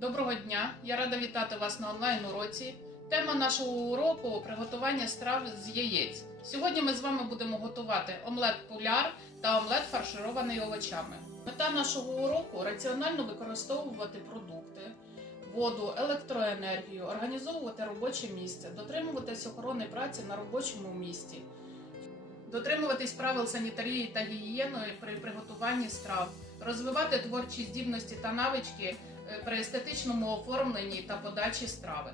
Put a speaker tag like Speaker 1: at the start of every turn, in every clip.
Speaker 1: Доброго дня! Я рада вітати вас на онлайн уроці. Тема нашого уроку приготування страв з яєць. Сьогодні ми з вами будемо готувати омлет пуляр та омлет фарширований овочами. Мета нашого уроку раціонально використовувати продукти, воду, електроенергію, організовувати робоче місце, дотримуватись охорони праці на робочому місці, дотримуватись правил санітарії та гігієни при приготуванні страв, розвивати творчі здібності та навички при естетичному оформленні та подачі страви.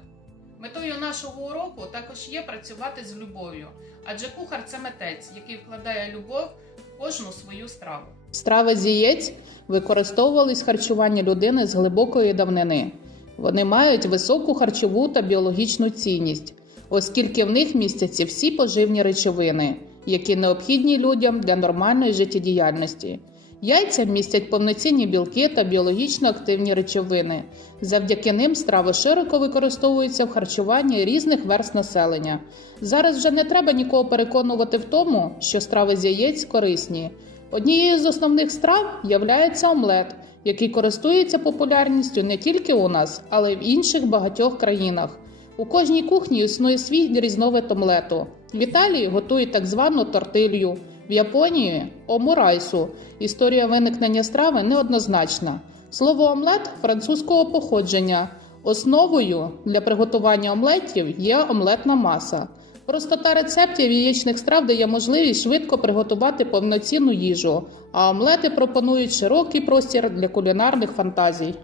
Speaker 1: Метою нашого уроку також є працювати з любов'ю, адже кухар це митець, який вкладає любов в кожну свою страву.
Speaker 2: Страви з яєць використовувались в харчуванні людини з глибокої давнини. Вони мають високу харчову та біологічну цінність, оскільки в них містяться всі поживні речовини, які необхідні людям для нормальної життєдіяльності. Яйця містять повноцінні білки та біологічно активні речовини. Завдяки ним страви широко використовуються в харчуванні різних верст населення. Зараз вже не треба нікого переконувати в тому, що страви з яєць корисні. Однією з основних страв являється омлет, який користується популярністю не тільки у нас, але й в інших багатьох країнах. У кожній кухні існує свій різновид омлету. В Італії готують так звану тортилью, в Японії омурайсу. Історія виникнення страви неоднозначна. Слово омлет французького походження. Основою для приготування омлетів є омлетна маса. Простота рецептів яєчних страв дає можливість швидко приготувати повноцінну їжу, а омлети пропонують широкий простір для кулінарних фантазій.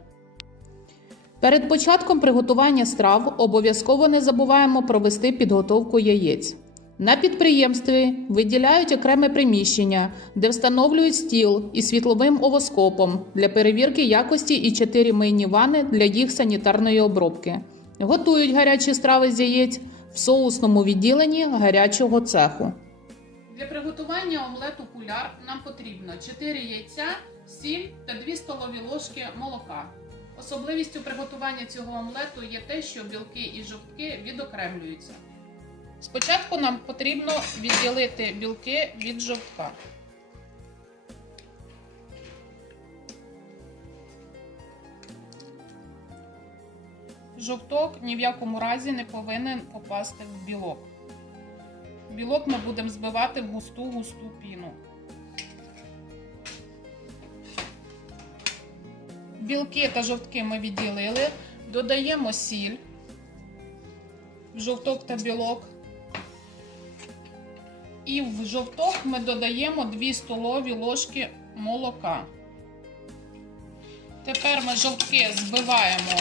Speaker 2: Перед початком приготування страв обов'язково не забуваємо провести підготовку яєць. На підприємстві виділяють окреме приміщення, де встановлюють стіл із світловим овоскопом для перевірки якості і чотири мийні вани для їх санітарної обробки. Готують гарячі страви з яєць в соусному відділенні гарячого цеху.
Speaker 1: Для приготування омлету пуляр нам потрібно 4 яйця, сіль та 2 столові ложки молока. Особливістю приготування цього омлету є те, що білки і жовтки відокремлюються. Спочатку нам потрібно відділити білки від жовтка. Жовток ні в якому разі не повинен попасти в білок. Білок ми будемо збивати в густу густу піну. Білки та жовтки ми відділили. Додаємо сіль, в жовток та білок. І в жовток ми додаємо 2 столові ложки молока. Тепер ми жовтки збиваємо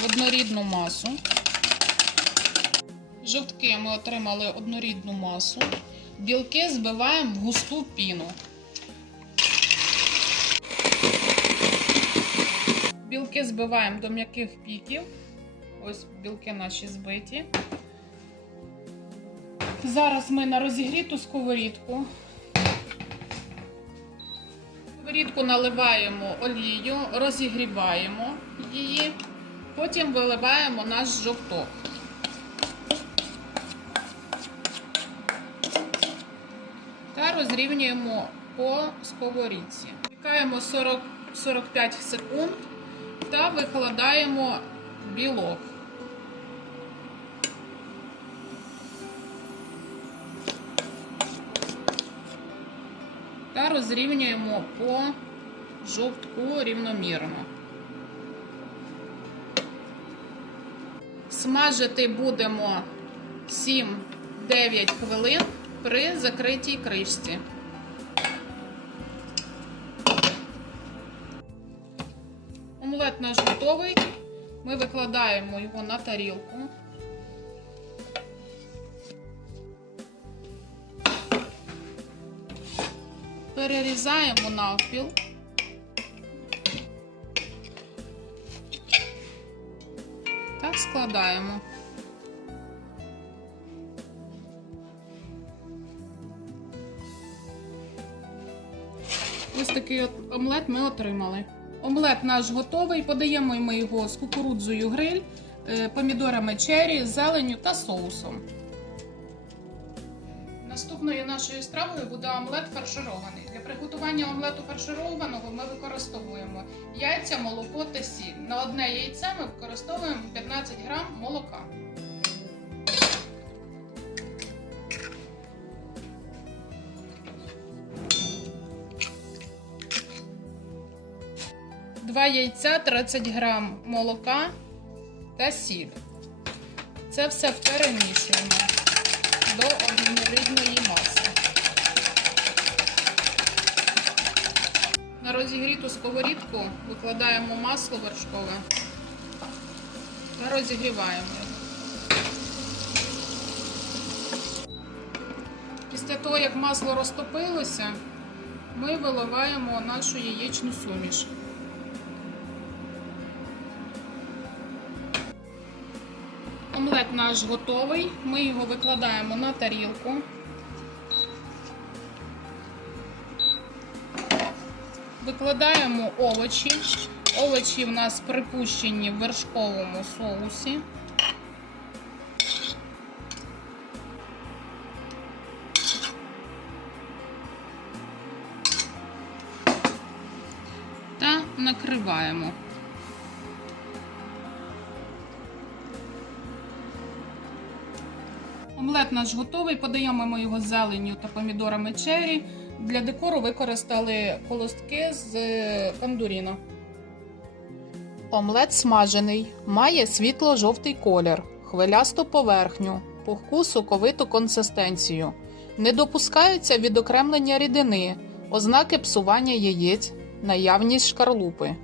Speaker 1: в однорідну масу. Жовтки ми отримали однорідну масу. Білки збиваємо в густу піну. Білки збиваємо до м'яких піків. Ось білки наші збиті. Зараз ми на розігріту сковорідку. Сковорідку наливаємо олію, розігріваємо її, потім виливаємо наш жовток. та розрівнюємо по сковорідці. Чекаємо 40-45 секунд та викладаємо білок. Та розрівнюємо по жовтку рівномірно. Смажити будемо 7-9 хвилин при закритій кришці. Омлет наш готовий. Ми викладаємо його на тарілку. Перерізаємо навпіл. Та складаємо. Ось такий от омлет ми отримали. Омлет наш готовий. Подаємо ми його з кукурудзою гриль, е, помідорами черрі, зеленню та соусом. Наступною нашою стравою буде омлет фарширований. Для приготування омлету фаршированого ми використовуємо яйця, молоко та сіль. На одне яйце ми використовуємо 15 грам молока. Два яйця, 30 грам молока та сіль. Це все перемішуємо до однорідної маси. На розігріту сковорідку викладаємо масло вершкове та розігріваємо. Після того, як масло розтопилося, ми виливаємо нашу яєчну суміш. Омлет наш готовий. Ми його викладаємо на тарілку. Викладаємо овочі. Овочі в нас припущені в вершковому соусі. Та накриваємо. Омлет наш готовий. Подаємо ми його зеленню та помідорами черрі. Для декору використали колостки з е, кандуріна.
Speaker 2: Омлет смажений, має світло-жовтий колір, хвилясту поверхню, пухку соковиту консистенцію. Не допускаються відокремлення рідини, ознаки псування яєць, наявність шкарлупи.